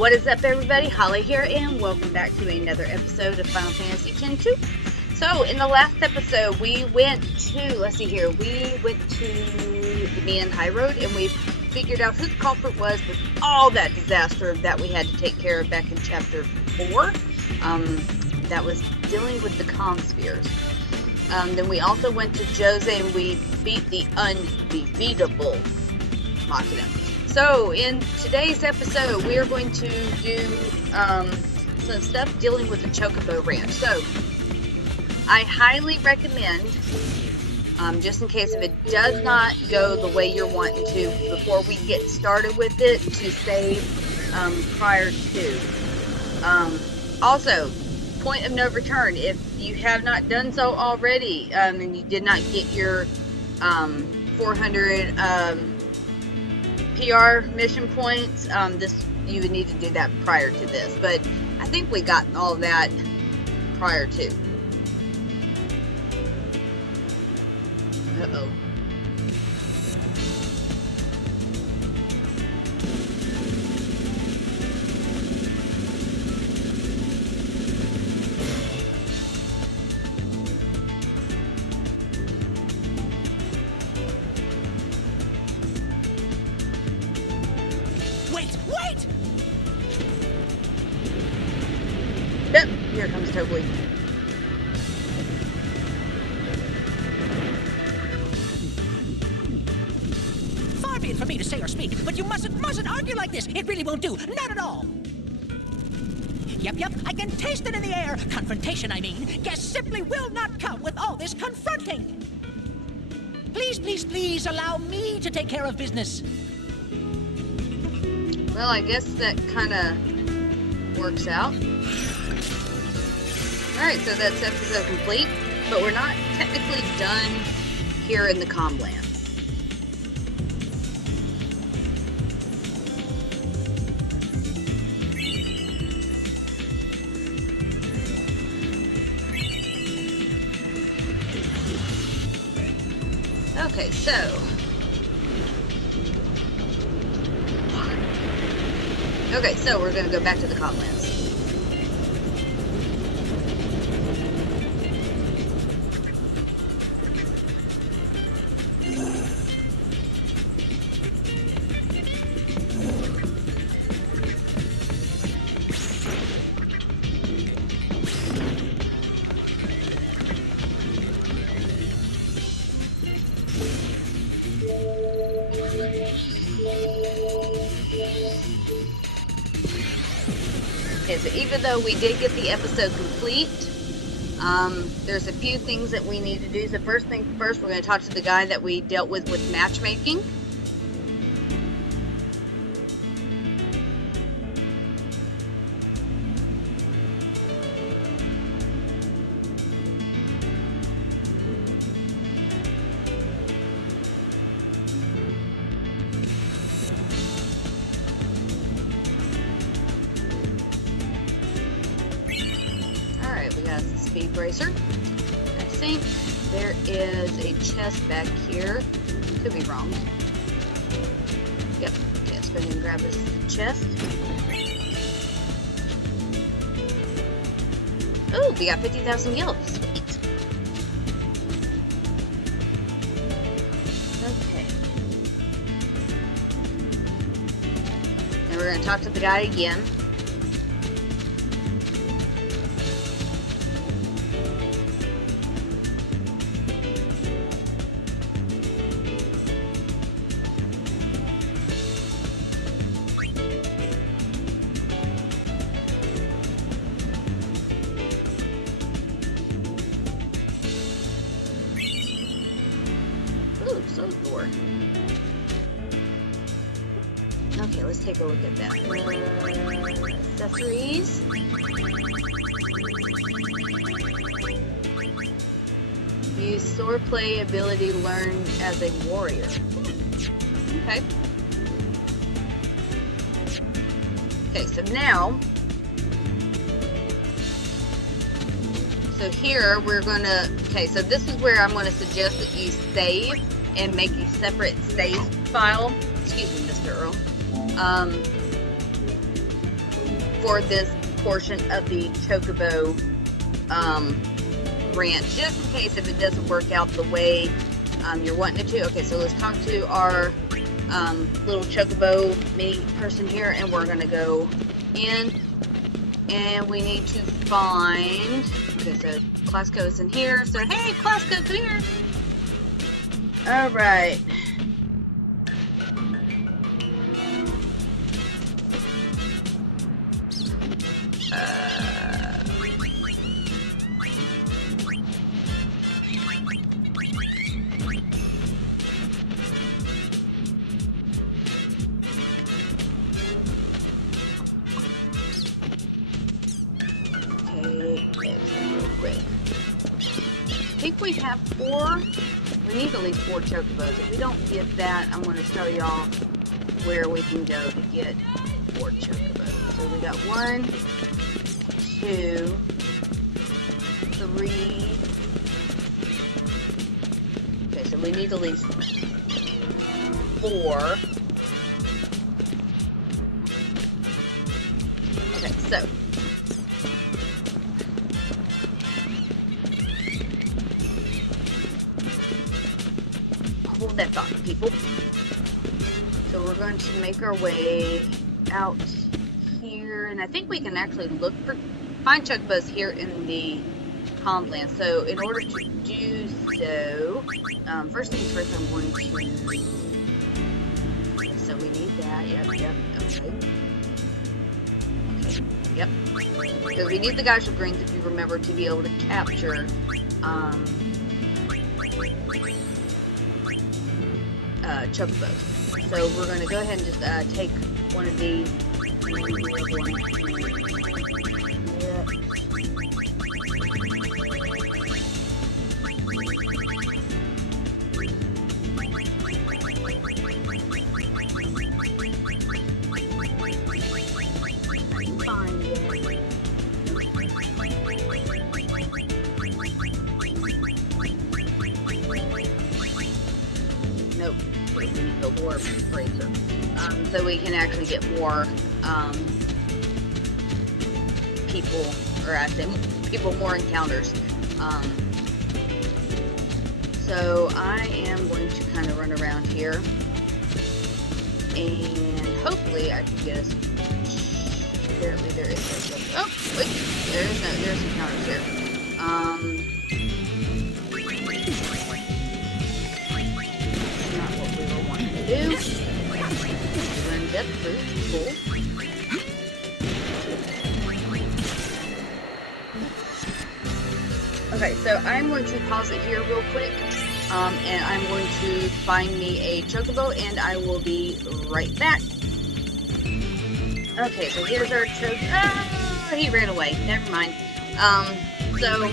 What is up, everybody? Holly here, and welcome back to another episode of Final Fantasy X2. So, in the last episode, we went to the Neon High Road, and we figured out who the culprit was with all that disaster that we had to take care of back in Chapter 4. That was dealing with the comm spheres. Then we also went to Jose, and we beat the undefeatable Machina. So, in today's episode, we are going to do some stuff dealing with the Chocobo Ranch. So, I highly recommend, just in case if it does not go the way you're wanting to, before we get started with it, to save prior to. Also, point of no return. If you have not done so already, and you did not get your 400... PR mission points, you would need to do that prior to this, but I think we got all that prior to. Uh-oh. Wait! Yep, here comes Tobley. Far be it for me to say or speak, but you mustn't argue like this. It really won't do. Not at all. Yep, I can taste it in the air. Confrontation, I mean. Guests simply will not come with all this confronting. Please, allow me to take care of business. Well, I guess that kind of works out. Alright, so that's episode complete, but we're not technically done here in the Comlands. Okay, so... Okay, so we're going to go back to the Comlands. Okay, so even though we did get the episode complete, there's a few things that we need to do. So first thing first, we're going to talk to the guy that we dealt with matchmaking. We got a speed bracer. I think there is a chest back here. Could be wrong. Yep. Okay, let's go ahead and grab this chest. Oh, we got 50,000 gil. Sweet. Okay. And we're going to talk to the guy again. Ooh, so door. Okay, let's take a look at that. Accessories. Use swordplay ability learned as a warrior. Okay. Okay, so now... So here, we're going to... Okay, so this is where I'm going to suggest that you save and make a separate save file. Excuse me, Mr. Earl. for this portion of the Chocobo ranch, just in case if it doesn't work out the way you're wanting it to. Okay, so let's talk to our little Chocobo mini person here, and we're gonna go in, and we need to find. Okay, so Clasco's in here. So hey, Clasco, come here. All right. I think we have 4. We need at least 4 Chocobos. If we don't get that, I'm going to show y'all where we can go to get 4 Chocobos. So we got 1, 2, 3. Okay, so we need at least 4. Okay, so hold that thought, people. So we're going to make our way out here, and I think we can actually find Chocobos here in the Pondland. So in order to do so, first things first, I'm going to. So we need that. Yep. Okay. Yep. Because we need the Geisha Greens, if you remember, to be able to capture. Chocobos. So we're going to go ahead and just take one of these. Nope. We need the warp razor. So we can actually get more people, or I say people, more encounters. So I am going to kind of run around here, and hopefully I can get us. Apparently there is no. Oh wait, there's encounters here. Not what we were wanting to do. Run depth boost, cool. Okay, so I'm going to pause it here real quick, and I'm going to find me a Chocobo, and I will be right back. Okay, so here's our Chocobo. Ah, he ran away. Never mind. So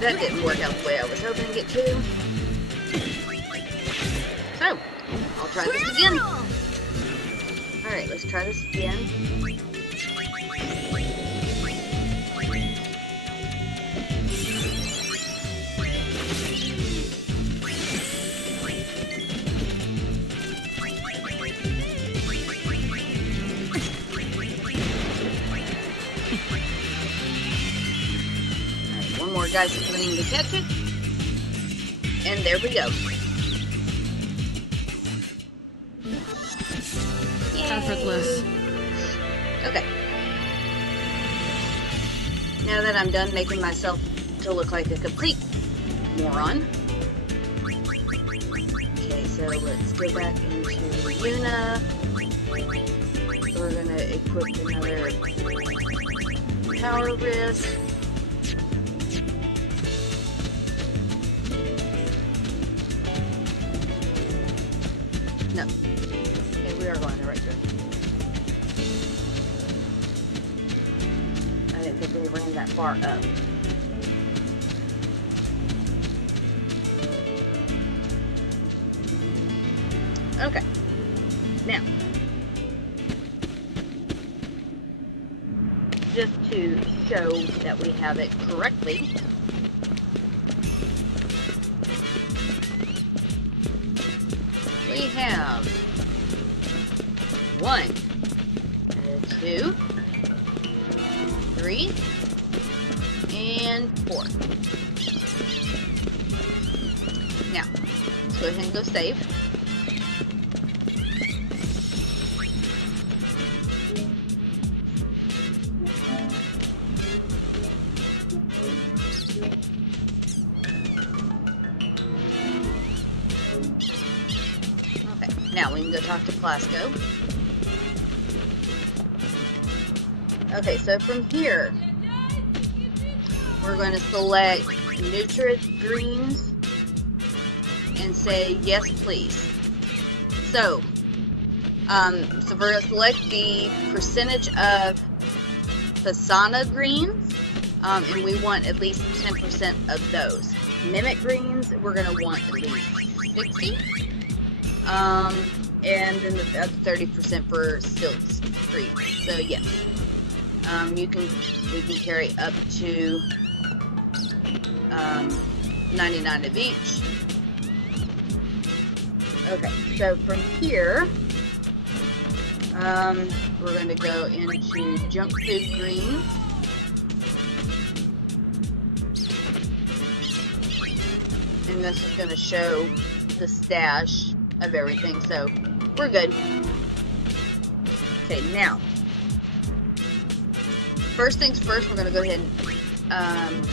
that didn't work out the way I was hoping to get to. So I'll try this again. All right, let's try this again. One more guy's coming to catch it. And there we go. Yay. Effortless. Okay. Now that I'm done making myself to look like a complete moron. Okay, so let's go back into Yuna. We're gonna equip another power wrist. No. Okay, we are going the right direction. I didn't think we ran that far up. Okay. Now, just to show that we have it correctly, we have 1, 2, 3, and 4. Now, let's go ahead and go save. Okay, now we can go talk to Plasco. Okay, so from here, we're going to select nutrient greens and say yes please. So we're going to select the percentage of Fasana greens, and we want at least 10% of those. Mimic greens, we're going to want at least 60, and then the other 30% for silks free. So yes, we can carry up to 99 of each. Okay, so from here, we're going to go into junk food greens. And this is going to show the stash of everything, so we're good. Okay, now, first things first, we're going to go ahead and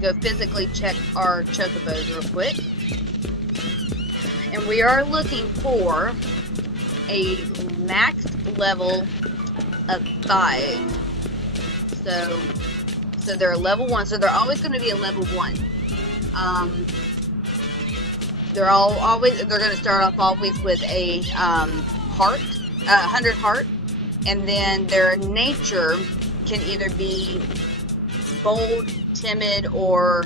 go physically check our chocobos real quick. And we are looking for a max level of 5. So they're a level 1, so they're always going to be a level 1. They're going to start off always with a heart, 100 heart, and then their nature can either be bold, timid, or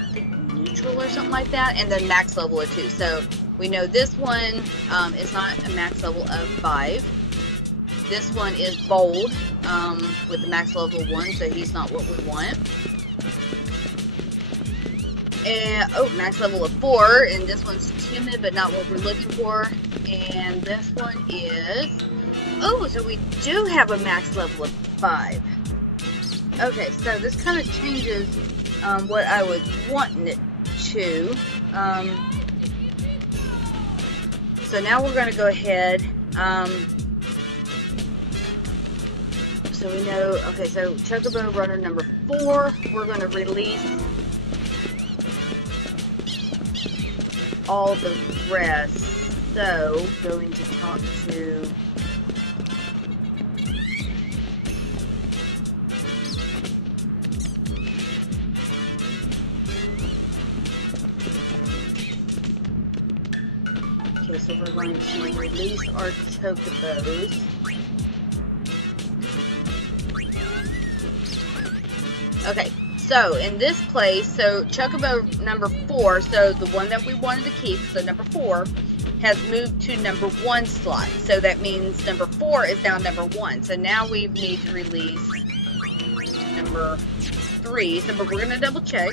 I think neutral or something like that, and then max level of 2. So we know this one is not a max level of 5. This one is bold with a max level of 1, so he's not what we want. And max level of 4, and this one's timid but not what we're looking for. And this one is so we do have a max level of 5. Okay, so this kind of changes what I was wanting it to. So now we're going to go ahead. So we know, okay, so Chocobo runner number 4, we're going to release all the rest. So, going to talk to so we're going to release our chocobos. Okay, so in this place, so chocobo number 4, so the one that we wanted to keep, so number 4, has moved to number 1 slot. So that means number 4 is now number 1. So now we need to release number 3. So but we're going to double check.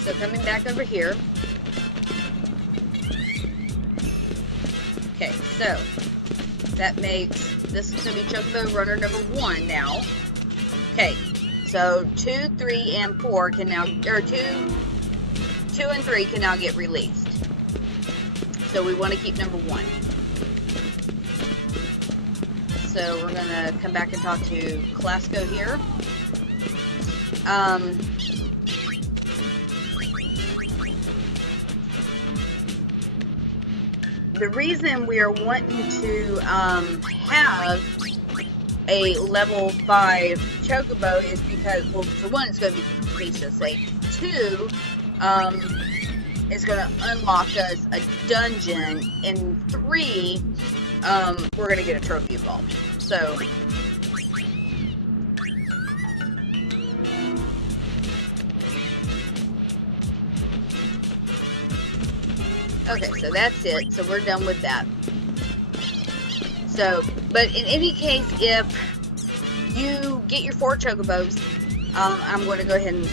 So coming back over here. Okay, so that makes, this is going to be Chocobo runner number 1 now. Okay, so 2, 3, and 4 can now, or 2 and 3 can now get released. So we want to keep number 1. So we're going to come back and talk to Clasco here. The reason we are wanting to have a level 5 chocobo is because, well, for one, it's going to be completion sake. 2, it's going to unlock us a dungeon. And 3, we're going to get a trophy involved. So, okay, so that's it. So we're done with that. So, but in any case, if you get your 4 chocobos, I'm going to go ahead and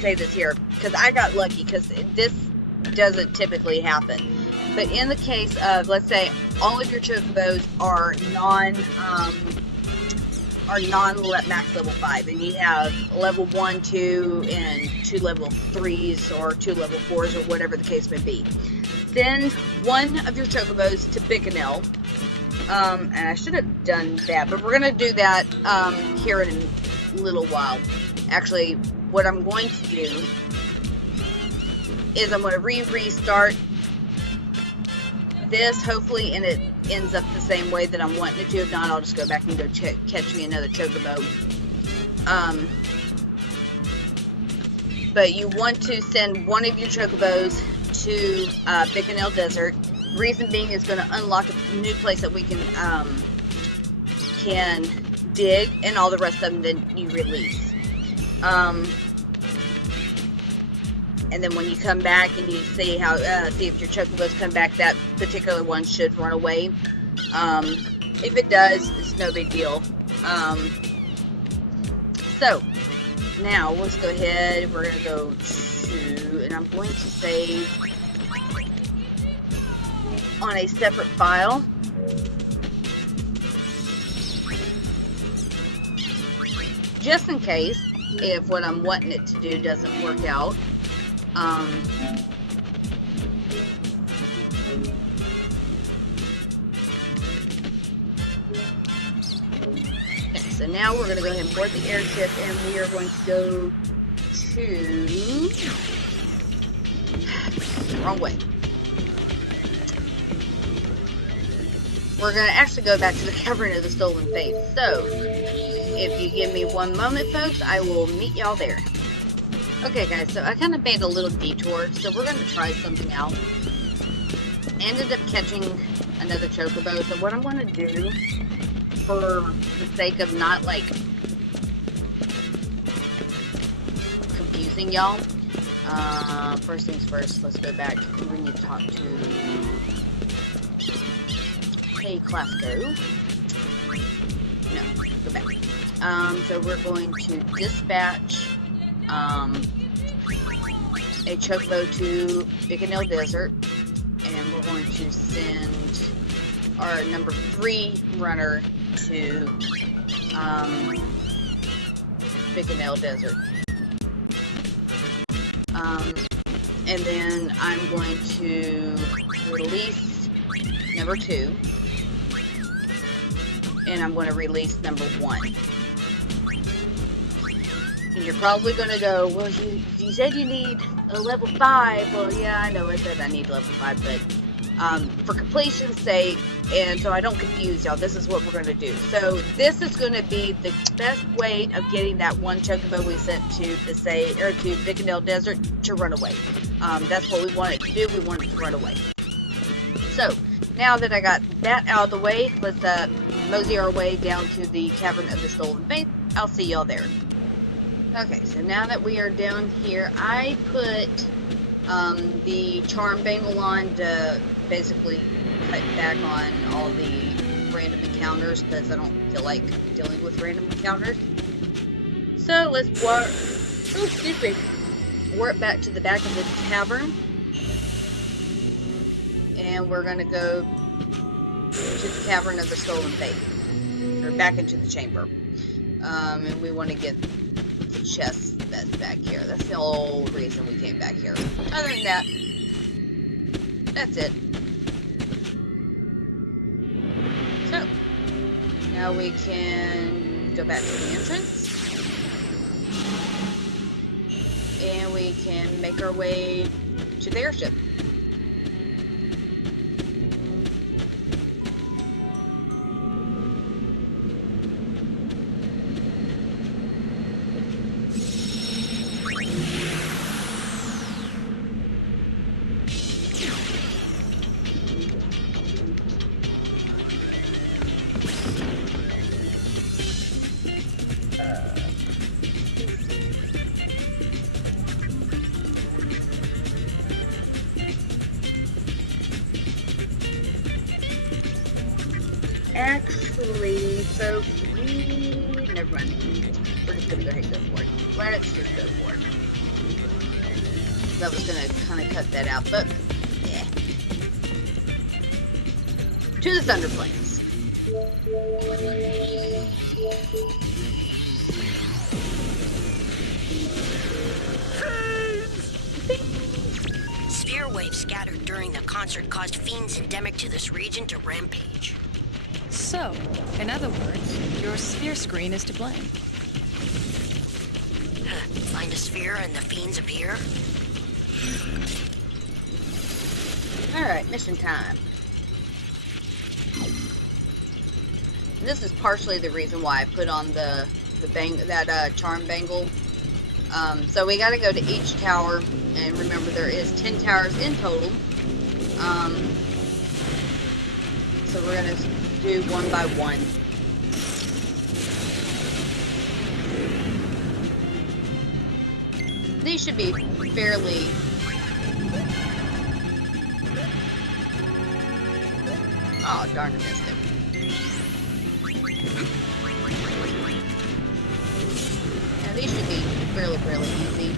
say this here, because I got lucky, because doesn't typically happen. But in the case of, let's say, all of your chocobos are max level 5, and you have level 1, 2, and 2 level 3s, or 2 level 4s, or whatever the case may be, send one of your chocobos to Bicanel. And I should have done that, but we're going to do that here in a little while. Actually, what I'm going to do is I'm going to restart this, hopefully, and it ends up the same way that I'm wanting it to. If not, I'll just go back and go catch me another chocobo. But you want to send one of your chocobos to Bicanel Desert. Reason being is going to unlock a new place that we can dig, and all the rest of them then you release. And then when you come back and you see how see if your chocobos come back, that particular one should run away. If it does, it's no big deal. So now let's go ahead. We're gonna go to, and I'm going to save on a separate file. Just in case if what I'm wanting it to do doesn't work out. Okay, so now we're going to go ahead and board the airship, and we are going to go to... Wrong way. We're going to actually go back to the Cavern of the Stolen Faith. So, if you give me one moment, folks, I will meet y'all there. Okay, guys, so I kind of made a little detour, so we're going to try something out. Ended up catching another chocobo, so what I'm going to do, for the sake of not, like, confusing y'all, first things first, let's go back. We need to talk to... Hey, Clasco. No, go back. So we're going to dispatch a chocobo to Bicanel Desert, and we're going to send our number 3 runner to Bicanel Desert. And then I'm going to release number 2, and I'm going to release number 1. And you're probably going to go, well, you said you need a level 5. Well, yeah, I know I said I need level 5, but for completion's sake, and so I don't confuse y'all, this is what we're going to do. So this is going to be the best way of getting that one chocobo we sent to to Bicanel Desert to run away. That's what we want it to do. We want it to run away. So now that I got that out of the way, let's mosey our way down to the Cavern of the Stolen Faith. I'll see y'all there. Okay, so now that we are down here, I put the Charm Bangle on to basically cut back on all the random encounters, because I don't feel like dealing with random encounters. So let's warp back to the back of the cavern, and we're gonna go to the Cavern of the Stolen Faith, or back into the chamber, and we want to get the chest that's back here. That's the whole reason we came back here. Other than that, that's it. So now we can go back to the entrance, and we can make our way to the airship. Actually, folks, never mind. We're just gonna go ahead and go for it. Let's just go for it. That was going to kind of cut that out, but yeah. To the Thunder Plains. Sphere waves scattered during the concert caused fiends endemic to this region to rampage. So, in other words, your sphere screen is to blame. Find a sphere and the fiends appear? Alright, mission time. This is partially the reason why I put on the charm bangle. So we gotta go to each tower, and remember there is 10 towers in total. So we're gonna do one by one. These should be fairly... Oh, darn, I missed it. Yeah, these should be fairly easy.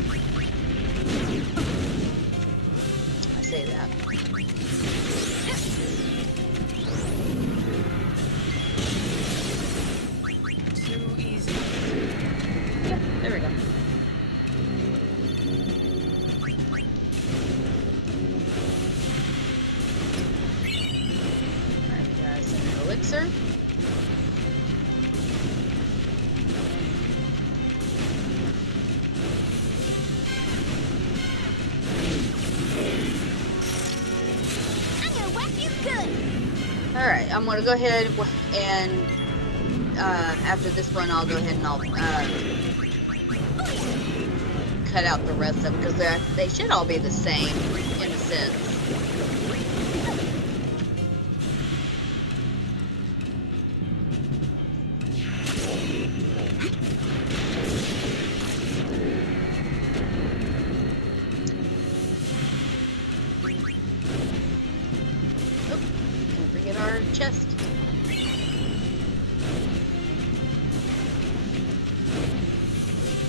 I say that. Too easy. Yep, there we go. Alright, we got some elixir. Alright, I'm going to go ahead and after this run I'll go ahead and I'll cut out the rest of them because they should all be the same in a sense. Our chest.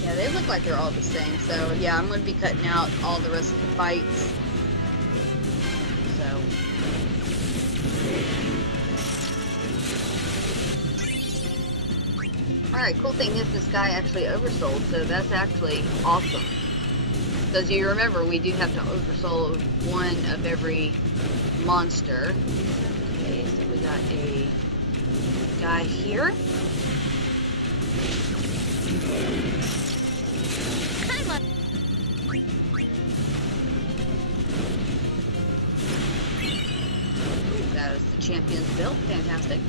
Yeah, they look like they're all the same, so yeah, I'm going to be cutting out all the rest of the fights. So. Alright, cool thing is this guy actually oversold, so that's actually awesome. Because you remember, we do have to oversoul one of every monster. Okay, so we got a guy here. That is the champion's belt. Fantastic.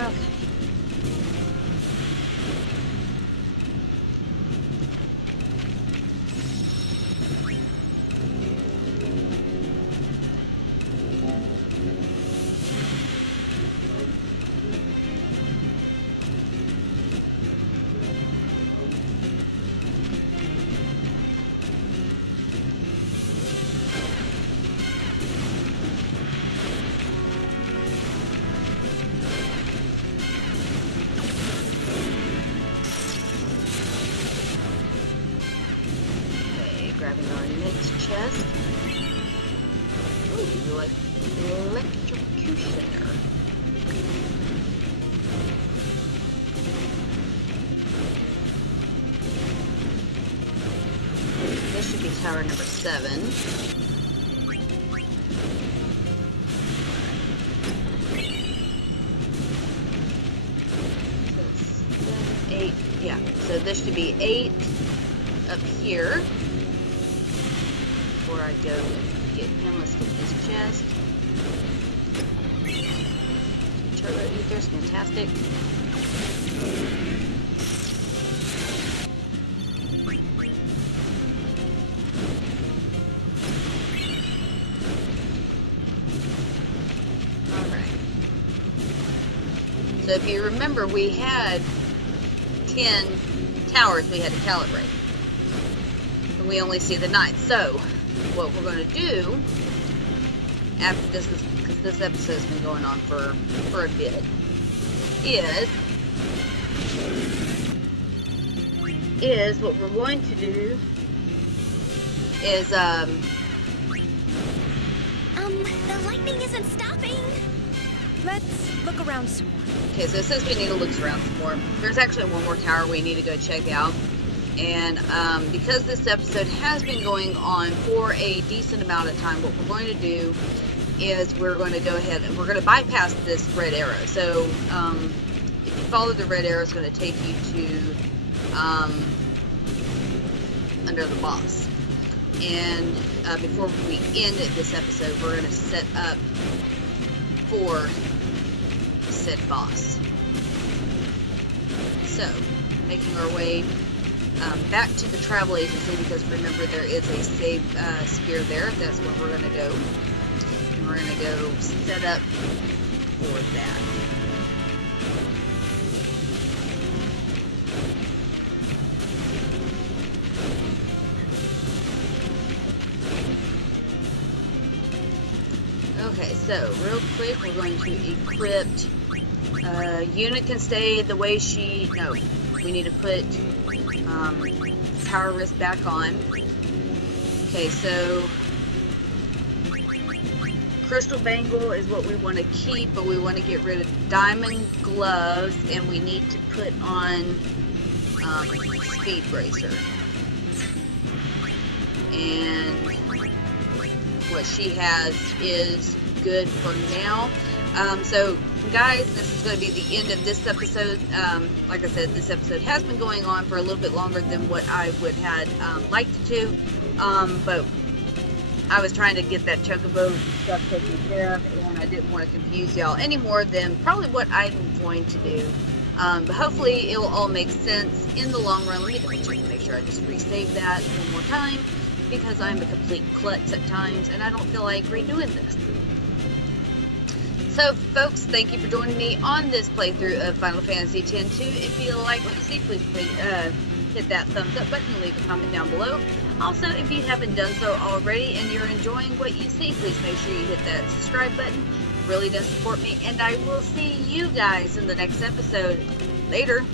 Okay. Grabbing our next chest. Ooh, like electrocutioner. This should be tower number 7. So 7, 8. Yeah, so this should be 8 up here. Before I go and get him, let's get this chest. Turbo ethers, fantastic. Alright. So if you remember, we had 10 towers we had to calibrate. we only see the 9th. So, what we're going to do after this is, because this episode's been going on for a bit, is what we're going to do is the lightning isn't stopping. Let's look around some more. okay, so it says we need to look around some more. There's actually one more tower we need to go check out. And because this episode has been going on for a decent amount of time, what we're going to do is we're going to go ahead and we're going to bypass this red arrow. So if you follow the red arrow, it's going to take you to under the boss. And before we end this episode, we're going to set up for said boss. So, making our way back to the travel agency, because remember there is a save sphere there. That's where we're going to go. And we're going to go set up for that. Okay, so real quick, we're going to equip. Unit can stay the way she. No, we need to put power wrist back on. Okay, so crystal bangle is what we want to keep, but we want to get rid of diamond gloves, and we need to put on speed bracer. And what she has is good for now. So guys, this is going to be the end of this episode. Like I said, this episode has been going on for a little bit longer than what I would have liked to do, but I was trying to get that chocobo stuff taken care of, and I didn't want to confuse y'all any more than probably what I'm going to do. But hopefully it will all make sense in the long run. Let me double check to make sure I just resave that one more time, because I'm a complete klutz at times and I don't feel like redoing this. So folks, thank you for joining me on this playthrough of Final Fantasy X-2. If you like what you see, please hit that thumbs up button and leave a comment down below. Also, if you haven't done so already and you're enjoying what you see, please make sure you hit that subscribe button. It really does support me, and I will see you guys in the next episode. Later.